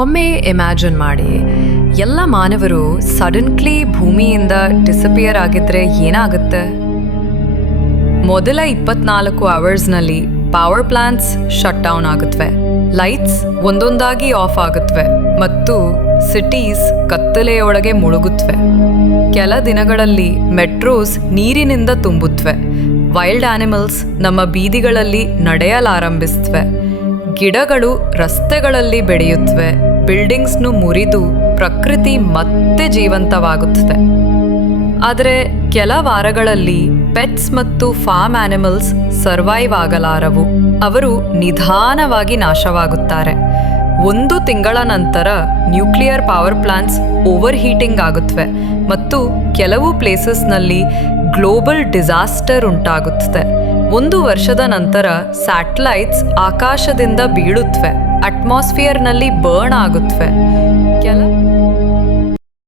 ಒಮ್ಮೆ ಇಮ್ಯಾಜಿನ್ ಮಾಡಿ, ಎಲ್ಲ ಮಾನವರು ಸಡನ್ಲಿ ಭೂಮಿಯಿಂದ ಡಿಸಪಿಯರ್ ಆಗಿದ್ರೆ ಏನಾಗುತ್ತೆ? ಮೊದಲ 24 ಅವರ್ಸ್ನಲ್ಲಿ ಪವರ್ ಪ್ಲಾಂಟ್ಸ್ ಶಟ್ ಡೌನ್ ಆಗುತ್ತವೆ, ಲೈಟ್ಸ್ ಒಂದೊಂದಾಗಿ ಆಫ್ ಆಗುತ್ತವೆ ಮತ್ತು ಸಿಟೀಸ್ ಕತ್ತಲೆಯೊಳಗೆ ಮುಳುಗುತ್ತವೆ. ಕೆಲ ದಿನಗಳಲ್ಲಿ ಮೆಟ್ರೋಸ್ ನೀರಿನಿಂದ ತುಂಬುತ್ತವೆ, ವೈಲ್ಡ್ ಆನಿಮಲ್ಸ್ ನಮ್ಮ ಬೀದಿಗಳಲ್ಲಿ ನಡೆಯಲಾರಂಭಿಸುತ್ತವೆ, ಗಿಡಗಳು ರಸ್ತೆಗಳಲ್ಲಿ ಬೆಳೆಯುತ್ತವೆ, ಬಿಲ್ಡಿಂಗ್ಸ್ನು ಮುರಿದು ಪ್ರಕೃತಿ ಮತ್ತೆ ಜೀವಂತವಾಗುತ್ತದೆ. ಆದರೆ ಕೆಲ ವಾರಗಳಲ್ಲಿ ಪೆಟ್ಸ್ ಮತ್ತು ಫಾರ್ಮ್ ಆನಿಮಲ್ಸ್ ಸರ್ವೈವ್ ಆಗಲಾರವು. ಅವರು ನಿಧಾನವಾಗಿ ನಾಶವಾಗುತ್ತಾರೆ. 1 ತಿಂಗಳ ನಂತರ nuclear power plants over heating ಆಗುತ್ತವೆ ಮತ್ತು ಕೆಲವು ಪ್ಲೇಸಸ್ನಲ್ಲಿ ಗ್ಲೋಬಲ್ ಡಿಸಾಸ್ಟರ್ ಉಂಟಾಗುತ್ತದೆ. 1 ವರ್ಷದ ನಂತರ ಸ್ಯಾಟಲೈಟ್ಸ್ ಆಕಾಶದಿಂದ ಬೀಳುತ್ತವೆ, ಅಟ್ಮಾಸ್ಫಿಯರ್ನಲ್ಲಿ ಬರ್ನ್ ಆಗುತ್ತವೆ.